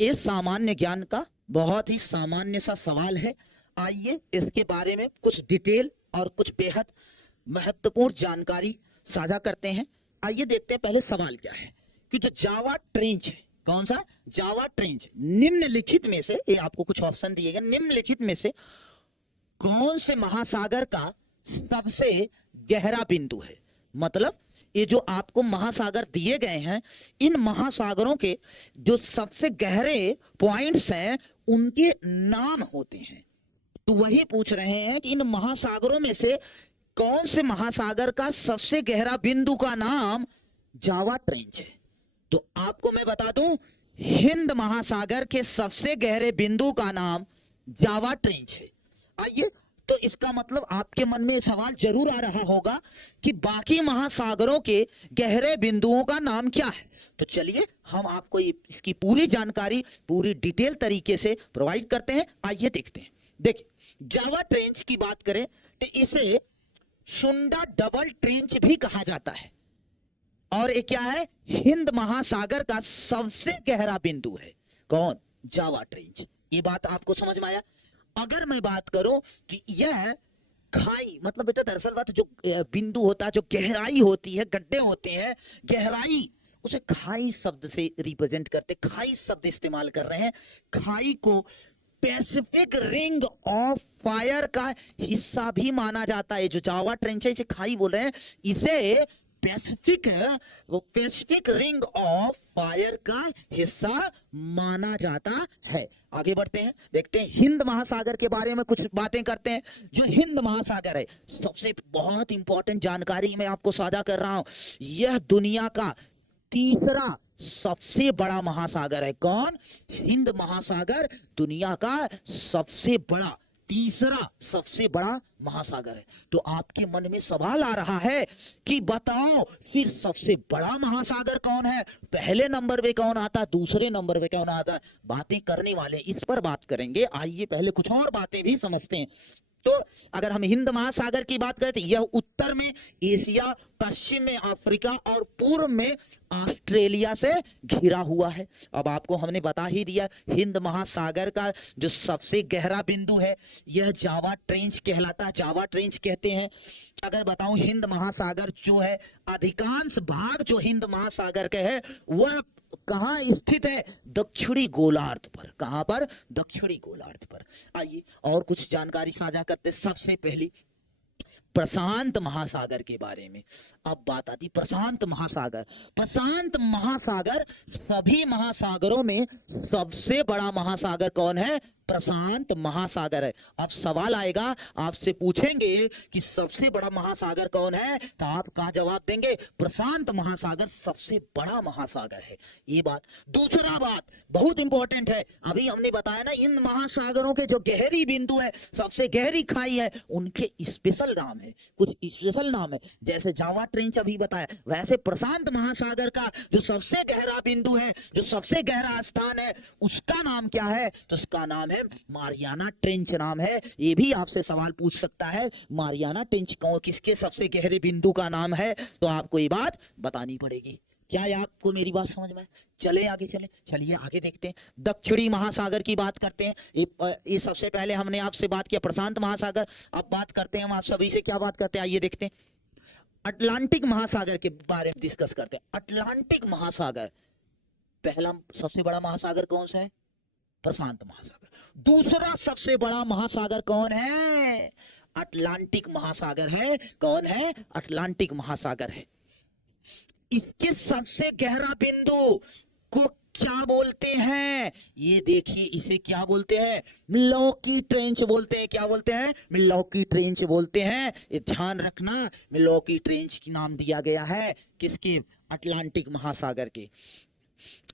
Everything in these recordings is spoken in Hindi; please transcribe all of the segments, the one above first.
ये सामान्य ज्ञान का बहुत ही सामान्य सा सवाल है। आइए इसके बारे में कुछ डिटेल और कुछ बेहद महत्वपूर्ण जानकारी साझा करते हैं। आइए देखते हैं पहले सवाल क्या है कि जो जावा ट्रेंच है, कौन सा जावा ट्रेंच, निम्नलिखित में से, ये आपको कुछ ऑप्शन दिए गए, निम्नलिखित में से कौन से महासागर का सबसे गहरा बिंदु है। मतलब ये जो आपको महासागर दिए गए हैं, इन महासागरों के जो सबसे गहरे पॉइंट्स हैं उनके नाम होते हैं। तो वही पूछ रहे हैं कि इन महासागरों में से कौन से महासागर का सबसे गहरा बिंदु का नाम जावा ट्रेंच है। तो आपको मैं बता दूं, हिंद महासागर के सबसे गहरे बिंदु का नाम जावा ट्रेंच है। आइए, तो इसका मतलब आपके मन में सवाल जरूर आ रहा होगा कि बाकी महासागरों के गहरे बिंदुओं का नाम क्या है। तो चलिए हम आपको इसकी पूरी जानकारी पूरी डिटेल तरीके से प्रोवाइड करते हैं। आइए देखते हैं। देखिए, जावा ट्रेंच की बात करें तो इसे शुंडा डबल ट्रेंच भी कहा जाता है, और ये क्या है, हिंद महासागर का सबसे गहरा बिंदु है। कौन? Java trench. ये बात आपको समझ में आया। अगर मैं बात करूं कि यह खाई, मतलब बेटा दरअसल बात जो बिंदु होता है, जो गहराई होती है, गड्ढे होते हैं, गहराई, उसे खाई शब्द से रिप्रेजेंट करते, खाई शब्द इस्तेमाल कर रहे हैं। खाई को पैसिफिक रिंग ऑफ फायर का हिस्सा भी माना जाता है। जो जावा ट्रेंच है इसे खाई बोल रहे हैं, इसे पैसिफिक रिंग ऑफ फायर का हिस्सा माना जाता है। आगे बढ़ते हैं, देखते हैं हिंद महासागर के बारे में कुछ बातें करते हैं। जो हिंद महासागर है, सबसे बहुत इंपॉर्टेंट जानकारी मैं आपको साझा कर रहा हूं। यह दुनिया का तीसरा सबसे बड़ा महासागर है। कौन? हिंद महासागर दुनिया का सबसे बड़ा, तीसरा सबसे बड़ा महासागर है। तो आपके मन में सवाल आ रहा है कि बताओ फिर सबसे बड़ा महासागर कौन है, पहले नंबर पे कौन आता है, दूसरे नंबर पे कौन आता है। बातें करने वाले इस पर बात करेंगे। आइए पहले कुछ और बातें भी समझते हैं। तो अगर हम हिंद महासागर की बात करें तो यह उत्तर में एशिया, पश्चिम में अफ्रीका और पूर्व में ऑस्ट्रेलिया से घिरा हुआ है। अब आपको हमने बता ही दिया, हिंद महासागर का जो सबसे गहरा बिंदु है यह जावा ट्रेंच कहलाता है, जावा ट्रेंच कहते हैं। अगर बताऊं, हिंद महासागर जो है, अधिकांश भाग जो हिंद महासागर के है वह कहां स्थित है? दक्षिणी गोलार्ध पर। कहां पर? दक्षिणी गोलार्ध पर। आइए और कुछ जानकारी साझा करते। सबसे पहली प्रशांत महासागर के बारे में। अब बात आती प्रशांत महासागर। प्रशांत महासागर सभी महासागरों में सबसे बड़ा महासागर कौन है? प्रशांत महासागर है। अब सवाल आएगा, आपसे पूछेंगे कि सबसे बड़ा महासागर कौन है, तो आप क्या जवाब देंगे? प्रशांत महासागर सबसे बड़ा महासागर है। ये बात। दूसरा बात बहुत इंपॉर्टेंट है, अभी हमने बताया ना, इन महासागरों के जो गहरी बिंदु है, सबसे गहरी खाई है, उनके स्पेशल नाम है, कुछ स्पेशल नाम है। जैसे जावा ट्रेंच अभी बताया, वैसे प्रशांत महासागर का जो सबसे गहरा बिंदु है, जो सबसे गहरा स्थान है, उसका नाम क्या है? तो उसका नाम है मारियाना ट्रेंच नाम है। ये भी आपसे सवाल पूछ सकता है, मारियाना ट्रेंच किसके सबसे गहरे बिंदु का नाम है, तो आपको ये बात बतानी पड़ेगी। क्या आपको मेरी बात समझ में? चले आगे, चलिए आगे देखते हैं। दक्षिणी महासागर की बात करते हैं। ये सबसे पहले हमने आपसे बात किया प्रशांत महासागर। अब बात करते हैं हम आप सभी से क्या बात करते हैं, आइए देखते हैं। अटलांटिक महासागर के बारे में डिस्कस करते हैं। अटलांटिक महासागर, पहला सबसे बड़ा महासागर कौन सा है? प्रशांत महासागर। दूसरा सबसे बड़ा महासागर कौन है? अटलांटिक महासागर है। कौन है? अटलांटिक महासागर है। इसके सबसे गहरा बिंदु को क्या बोलते हैं? ये देखिए, इसे क्या बोलते हैं? मिल्वॉकी ट्रेंच बोलते हैं। क्या बोलते हैं? मिल्वॉकी ट्रेंच बोलते हैं। ये ध्यान रखना, मिल्वॉकी ट्रेंच की नाम दिया गया है किसके? अटलांटिक महासागर के।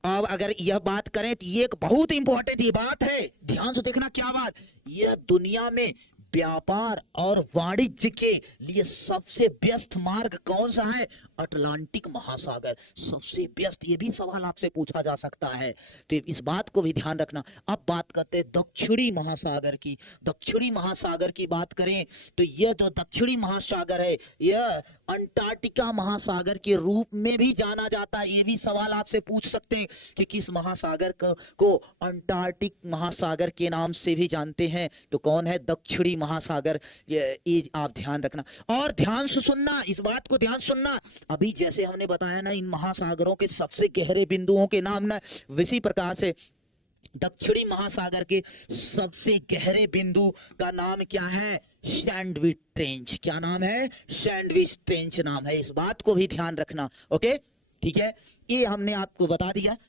अब अगर यह बात करें तो ये एक बहुत इंपॉर्टेंट ये बात है, ध्यान से देखना क्या बात। यह दुनिया में व्यापार और वाणिज्य के लिए सबसे व्यस्त मार्ग कौन सा है? अटलांटिक महासागर सबसे व्यस्त, ये भी सवाल आपसे पूछा जा सकता है, तो इस बात को भी ध्यान रखना। अब बात करते हैं दक्षिणी महासागर की। दक्षिणी महासागर की बात करें तो यह जो दक्षिणी महासागर है यह अंटार्कटिका महासागर के रूप में भी जाना जाता है। ये भी सवाल आपसे पूछ सकते हैं कि किस महासागर को अंटार्कटिक महासागर के नाम से भी जानते हैं, तो कौन है? दक्षिणी महासागर। ये आप ध्यान रखना और ध्यान से सुनना, इस बात को ध्यान सुनना। अभी जैसे हमने बताया ना इन महासागरों के सबसे गहरे बिंदुओं के नाम ना, इसी प्रकार से दक्षिणी महासागर के सबसे गहरे बिंदु का नाम क्या है? Sandwich trench. क्या नाम है? सैंडविच ट्रेंच नाम है। इस बात को भी ध्यान रखना। ओके, ठीक है, ये हमने आपको बता दिया।